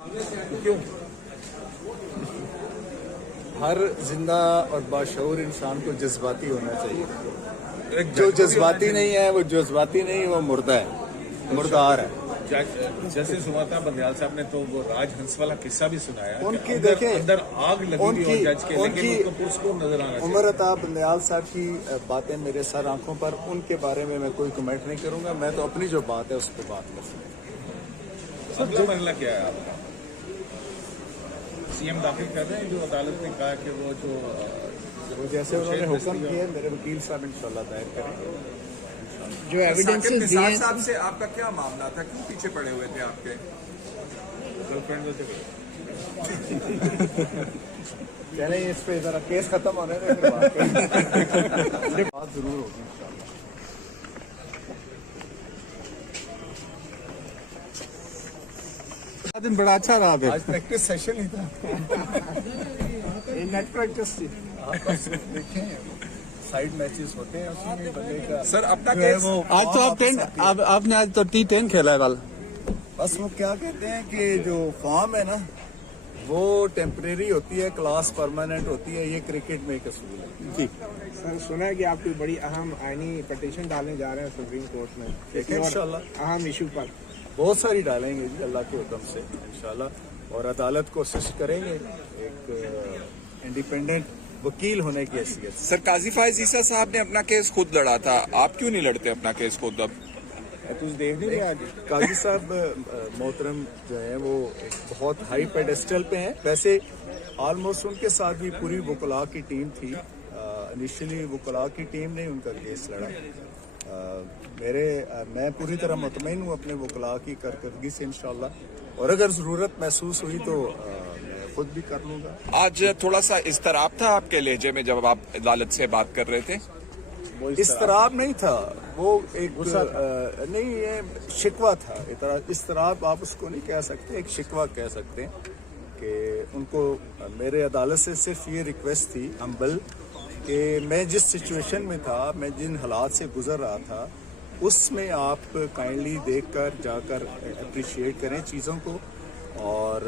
کیوں؟ ہر زندہ اور باشعور انسان کو جذباتی ہونا چاہیے. جو جذباتی نہیں ہے وہ جذباتی نہیں، وہ مردہ ہے، مردار ہے. جسٹس ہوا تھا بندیال صاحب نے تو وہ راج ہنس والا قصہ بھی سنایا. ان کی دیکھیں اندر آگ لگی ہوئی جج کے، لیکن ان کو پولیس کو نظر آنا چاہیے. عمر عطا بندیال صاحب کی باتیں میرے سر آنکھوں پر، ان کے بارے میں کوئی کمنٹ نہیں کروں گا. میں تو اپنی جو بات ہے اس پہ بات کر سکتا ہوں. اگلا مرحلہ کیا ہے آپ کا؟ سی ایم داخل کر رہے ہیں جو عدالت نے کہا کہ وہ جو جیسے انہوں نے حکم کیا میرے وکیل صاحب انشاءاللہ دائر کریں گے. جو ایویڈنسز دیے ہیں صاحب سے آپ کا کیا معاملہ تھا؟ کیوں پیچھے پڑے ہوئے تھے آپ کے؟ گرل فرینڈ چلیں اس پہ ذرا کیس ختم ہونے میں بات ضرور ہوگی انشاءاللہ. دن بڑا اچھا رہا تھا. آج پریکٹس سیشن ہی تھا. نیٹ پریکٹس تھی. آپ دیکھیں سائڈ میچز ہوتے ہیں اس میں بندے کا سر اپنا کیس آج تو آپ نے آج تو T10 کھیلا ہے کل. بس وہ کیا کہتے ہیں کہ جو فارم ہے نا وہ ٹیمپریری ہوتی ہے، کلاس پرماننٹ ہوتی ہے. یہ کرکٹ میں ایک اصول ہے. جی سر، سنا ہے کہ آپ کوئی بڑی اہم آئینی پٹیشن ڈالنے جا رہے ہیں سپریم کورٹ میں انشاءاللہ اہم ایشو پر. بہت ساری ڈالیں گے جی اللہ کے حکم سے انشاءاللہ، اور عدالت کو اسسٹ کریں گے ایک انڈیپینڈنٹ وکیل ہونے کی حیثیت سے. سر قاضی فائز عیسیٰ صاحب نے اپنا کیس خود لڑا تھا، آپ کیوں نہیں لڑتے اپنا کیس خود؟ اب کچھ دیکھ نہیں رہے آج. قاضی صاحب محترم جو ہیں وہ ایک بہت ہائی پیڈسٹل پہ ہیں. ویسے آلموسٹ ان کے ساتھ بھی پوری وکلاء کی ٹیم تھی. انیشلی وکلاء کی ٹیم نے ان کا کیس لڑا. میں پوری طرح مطمئن ہوں اپنے وکلاء کی کارکردگی سے انشاءاللہ، اور اگر ضرورت محسوس ہوئی تو میں خود بھی کر لوں گا. آج تھوڑا سا اضطراب تھا آپ کے لہجے میں جب آپ عدالت سے بات کر رہے تھے؟ اضطراب نہیں تھا، وہ ایک نہیں، یہ شکوہ تھا. اضطراب آپ اس کو نہیں کہہ سکتے، ایک شکوہ کہہ سکتے ہیں کہ ان کو میرے عدالت سے صرف یہ ریکویسٹ تھی ہمبل کہ میں جس سچویشن میں تھا، میں جن حالات سے گزر رہا تھا، اس میں آپ کائنڈلی دیکھ کر جا کر اپریشیٹ کریں چیزوں کو. اور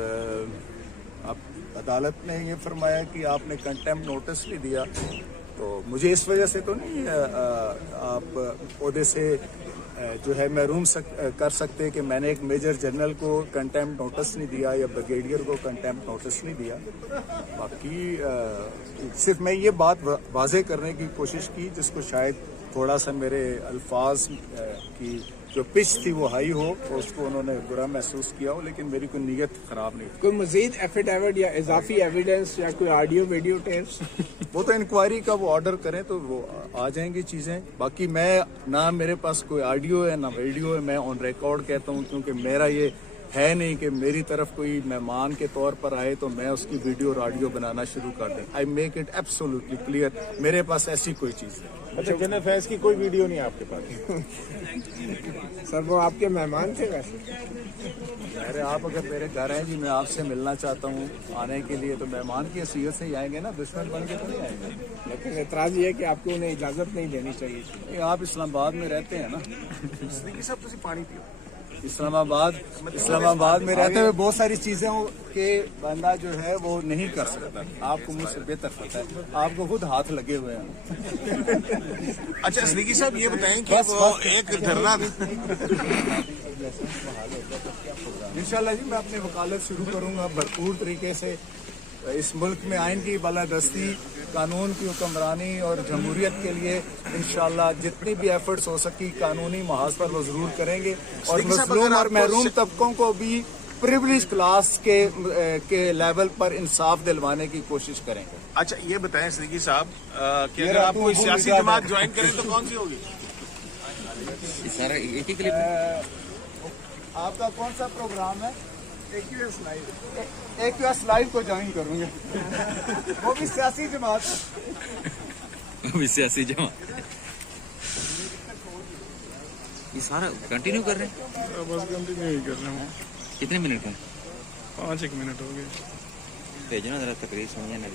اب عدالت نے یہ فرمایا کہ آپ نے کنٹمپٹ نوٹس بھی دیا، تو مجھے اس وجہ سے تو نہیں آپ عہدے سے جو ہے محروم کر سکتے کہ میں نے ایک میجر جنرل کو کنٹمپٹ نوٹس نہیں دیا یا بریگیڈیئر کو کنٹمپٹ نوٹس نہیں دیا. باقی صرف میں یہ بات واضح کرنے کی کوشش کی جس کو شاید تھوڑا سا میرے الفاظ کی جو پچ تھی وہ ہائی ہو، اس کو انہوں نے برا محسوس کیا ہو، لیکن میری کوئی نیت خراب نہیں تھی. کوئی مزید ایفیڈیوٹ یا اضافی ایویڈنس یا کوئی آڈیو ویڈیو ٹیپس؟ وہ تو انکوائری کا وہ آرڈر کریں تو وہ آ جائیں گی چیزیں. باقی میں نہ میرے پاس کوئی آڈیو ہے نہ ویڈیو ہے. میں آن ریکارڈ کہتا ہوں کیونکہ میرا یہ ہے نہیں کہ میری طرف کوئی مہمان کے طور پر آئے تو میں اس کی ویڈیو اور آڈیو بنانا شروع کر دیں. I make it absolutely clear, میرے پاس ایسی کوئی چیز نہیں. اچھا، جنرل فیض کی کوئی ویڈیو نہیں آپ کے پاس؟ سر وہ آپ کے مہمان تھے ویسے. ارے آپ اگر میرے گھر ہیں جی، میں آپ سے ملنا چاہتا ہوں آنے کے لیے، تو مہمان کی حیثیت سے ہی آئیں گے نا، دشمن بن کے تو نہیں آئیں گے. لیکن اعتراض یہ ہے کہ آپ کو انہیں اجازت نہیں دینی چاہیے تھی. آپ اسلام آباد میں رہتے ہیں نا. صاحب تسی پانی پیو. اسلام آباد میں رہتے ہوئے بہت ساری چیزیں کہ بندہ جو ہے وہ نہیں کر سکتا. آپ کو مجھ سے بہتر پتہ ہے، آپ کو خود ہاتھ لگے ہوئے ہیں. اچھا صدیقی صاحب یہ بتائیں کہ وہ ایک دھرنا انشاءاللہ جی میں اپنی وکالت شروع کروں گا بھرپور طریقے سے. اس ملک میں آئین کی بالادستی، قانون کی حکمرانی اور جمہوریت کے لیے انشاءاللہ جتنی بھی ایفرٹس ہو سکی قانونی محاذ پر وہ ضرور کریں گے، اور مظلوم اور محروم طبقوں کو بھی پریویلیج کلاس کے لیول پر انصاف دلوانے کی کوشش کریں گے. اچھا یہ بتائیں صدیقی صاحب کہ اگر آپ کوئی سیاسی جماعت جوائن کریں تو کون سی ہوگی؟ آپ کا کون سا پروگرام ہے؟ ایک یو ایس لائیو کو جوائن کروں گے. وہ بھی سیاسی جماعت یہ سارا کنٹینیو کر رہے ہیں؟ بس کنٹینیو ہی کر رہے ہیں. کتنے منٹ کا؟ 5 منٹ ہو گئے. بھیجو نا ذرا تقریر سنیے نا.